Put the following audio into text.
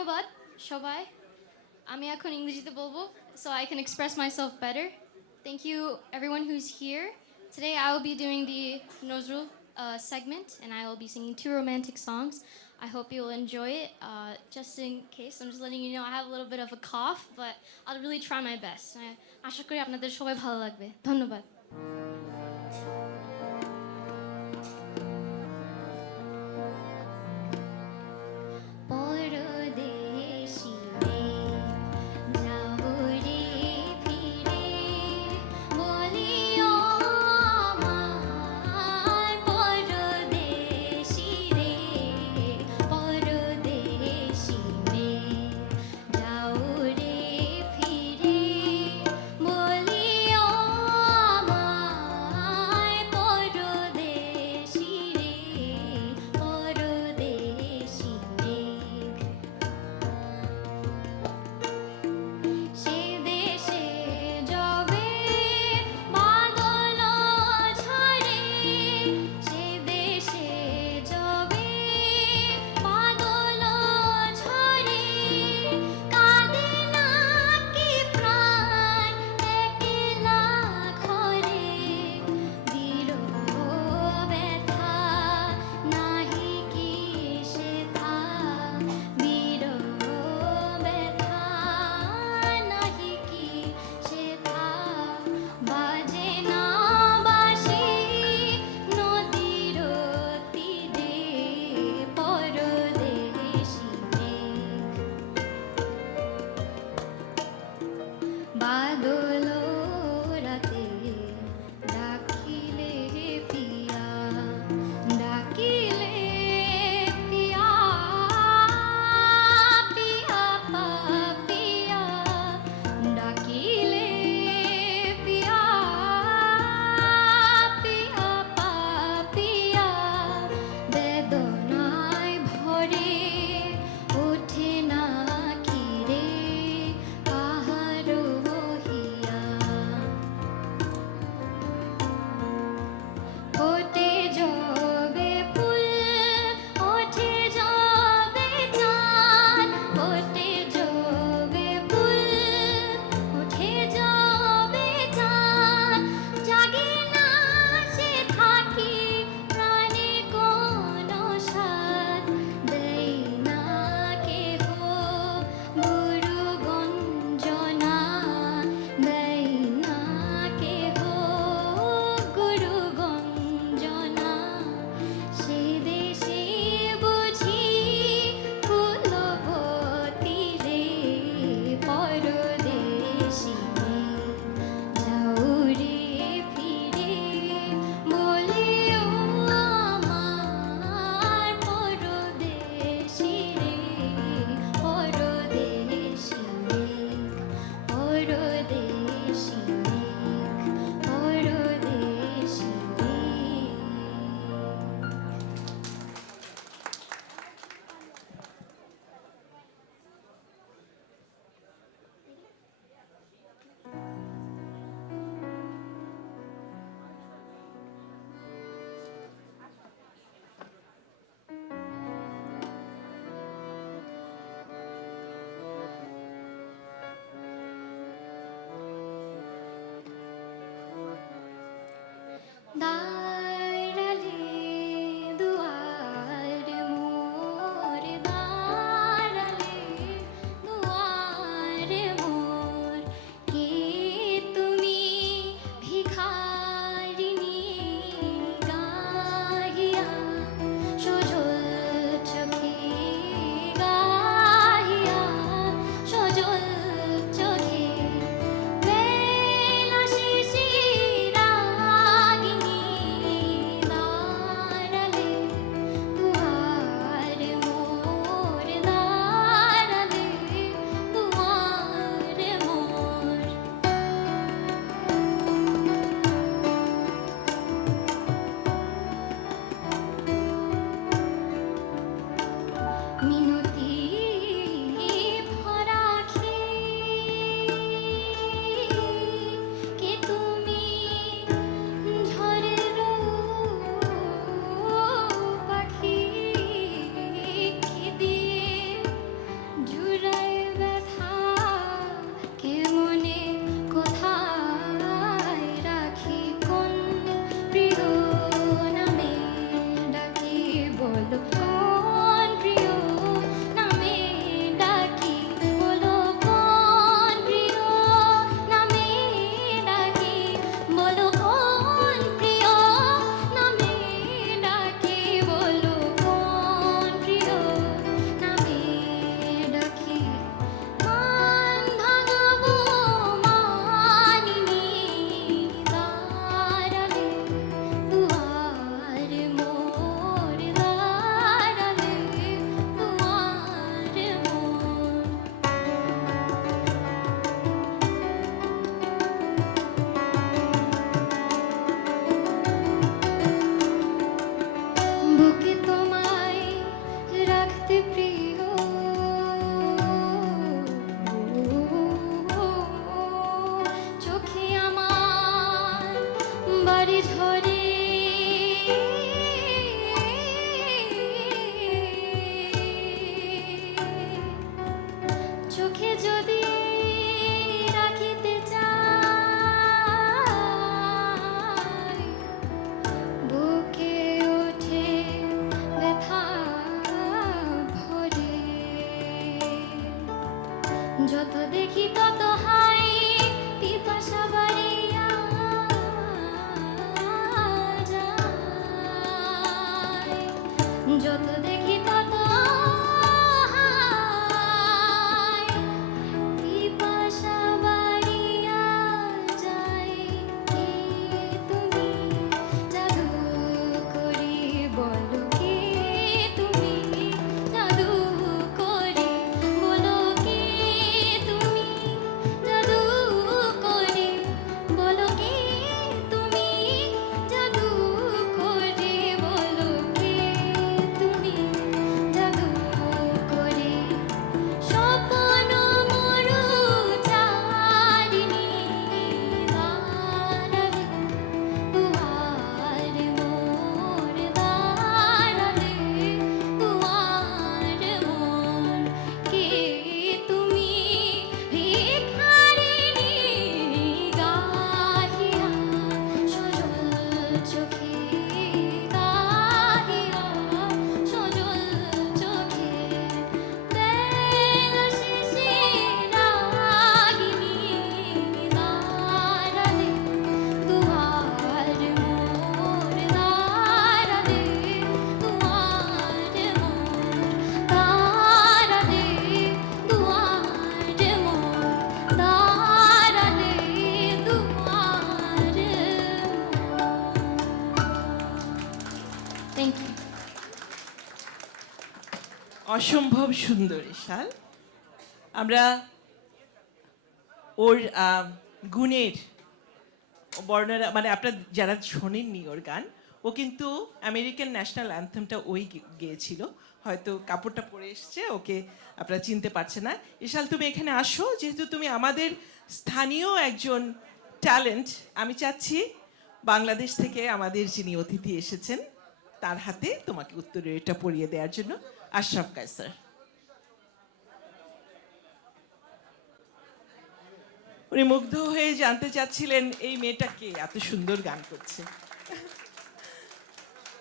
ধন্যবাদ সবাই আমি এখন ইংরেজিতে বলবো so I can express myself better. Thank you everyone who's here. Today I will be doing the Nozrul segment and I will be singing two romantic songs. I hope you'll enjoy it. Just in case, I'm just letting you know I have a little bit of a cough, but I'll really try my best. আশা করি আপনাদের সবাই ভালো লাগবে ধন্যবাদ পরদেশী রে যাও রে ফিরে বলিও আমার পরদেশী রে পরদেশী রে যাও রে ফিরে বলিও আমায় পরদেশী রে পরদেশী রে সে দেশে যবে বাদল ঝরে সে দেশে যবে বাদল ঝরে কাঁদে না কি প্রাণ একলা ঘরে বিরহ ব্যথা নাহি কি সেথা বিরহ ব্যথা নাহি কি সেথা বাজে না বাঁশি নদীর তীরে পরদেশী বাদল রাতে ডাকিলে পিয়া ডাকিলে পিয়া পিয়া পিয়া ডাকিলে পিয়া পিয়া পিয়া বেদনায় ভরে ওঠে না কি রে কাহারো হিয়া যত দেখি তত হাই পিপাসা বাড়িয়া যায়, যত দেখি তত হাই পিপাসা বাড়িয়া যায়। কে তুমি জাদু করি বলো, কে তুমি জাদু করি বলো, কে তুমি জাদু করি বলো, কে তুমি জাদু করি বলো, কে তুমি জাদু করি। স্বপ্ন মরু চারিণী দাঁড়ালে, দুয়ারে মোর দাঁড়ালে, দুয়ারে মোর। কে তুমি ভিখারিণী গাহিয়া, সজল চোখে গাহিয়া, সজল চোখে। বেলা শেষে রাগিনী দাঁড়ালে, দুয়ারে মোর দাঁড়ালে, দুয়ারে মোর দাঁড়ালে, দুয়ারে মোর দাঁড়ালে, দুয়ারে মোর। Thank you. অসম্ভব সুন্দর ইশাল। আমরা ওর গুণের বর্ণনা, মানে আপনারা যারা শোনেননি ওর গান, ও কিন্তু আমেরিকান ন্যাশনাল অ্যান্থেমটা ওই গেয়েছিল। হয়তো কাপড়টা পরে এসছে, ওকে আপনারা চিনতে পারছে না। ইশাল, তুমি এখানে আসো, যেহেতু তুমি আমাদের স্থানীয় একজন ট্যালেন্ট। আমি চাচ্ছি বাংলাদেশ থেকে আমাদের যিনি অতিথি এসেছেন তার হাতে তোমাকে উত্তরের এটা পরিয়ে দেওয়ার জন্য আশরাফ কায়সার। উনি মুগ্ধ হয়ে জানতে চাচ্ছিলেন এই মেয়েটা কে এত সুন্দর গান করছে।